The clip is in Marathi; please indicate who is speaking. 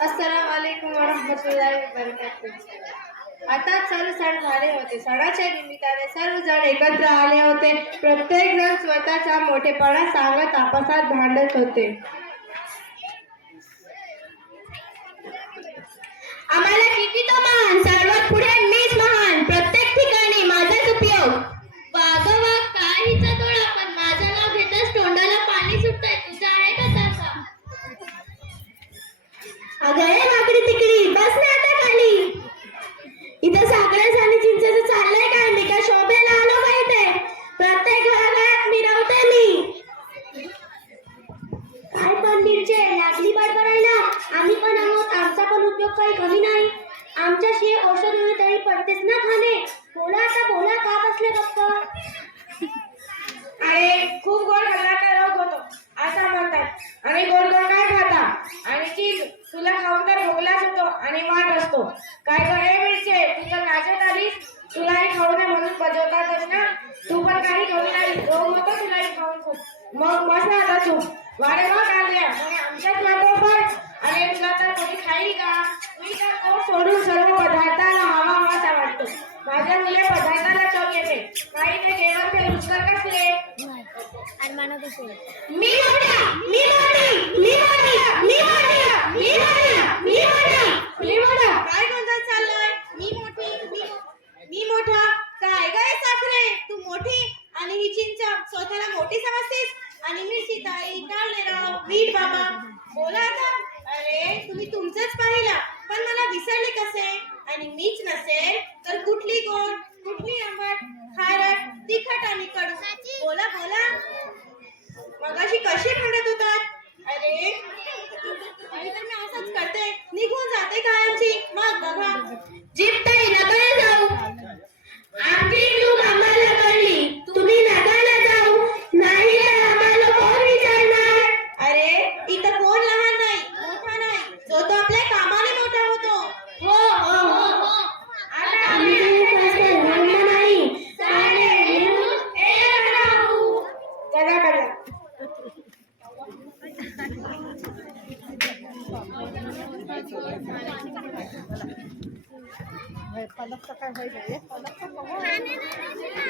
Speaker 1: अस्सलाम वालेकुम वरहमतुल्लाहि वबरकातुह। आता सर्व सण झाले होते. सणाच्या निमित्ताने सर्व जण एकत्र आले होते. प्रत्येक जण स्वतःचा मोठेपणा सांगत आपसात भांडत होते.
Speaker 2: आम्हाला किती तो महान सर्वात पुढे मीच महान. प्रत्येक ठिकाणी माझाच उपयोग. अगं ए माकडी तिकडी. बस ना आता खाली. इथं साखरेच आणि चिंचेचं चाललंय काय मी काय शोभेला आलो का इथे प्रत्येक भागात मिरवते मी. काय पण मिरचे लागली बडबडायला. आम्ही पण आहोत. आमचा पण उपयोग काही कमी नाही. आमच्याशी औषध तरी पडतेच ना खाणे? हो आता बोला का बसले गप्प
Speaker 1: अरे खूप गोड खाल्ला रोग होतो असं म्हणतात आणि गोड गोड काय खाता आणि चीज तुला खाऊन तर भोगलाच आणि वाट असतो. काय काय मिळचे तू तर नाचत आलीस तुलाही खाऊ नये म्हणून बजवतातच ना? तू पण काही खाऊ नाही रोग होतो तुलाही खाऊन खूप. मग ना आता तू. वारे वा काढल्या म्हणजे आमच्याच मागोबर अरे तुला तर कोणी खाईल का? मी तर तो सोडून सर्व पदार्थाला हवा हवासा वाटतो माझ्या मुले पदार्थाला चव येते. काही ते जेवण ते रुचकर कसले
Speaker 2: मी मी मी मी मी मी मोठी
Speaker 1: मी मोठा काय गोंधळ चाललाय मी मोठी मी मी मोठा काय काय साखरे तू मोठी आणि ही चिंचा स्वतःला मोठी समजतेस. आणि मी सीताई काळलेराव वीट बाबा. बोला आता. अरे तुम्ही तुमचंच पाहिला पण मला विसरले कसे? आणि मीच नसेल तर कुठली गोड कुठली आंबट खारट तिखट आणि कडू? बोला बोला. मगाशी कशी म्हणत होतात? अरे
Speaker 2: টাকা হয়ে
Speaker 1: যাবে। হ্যাঁ,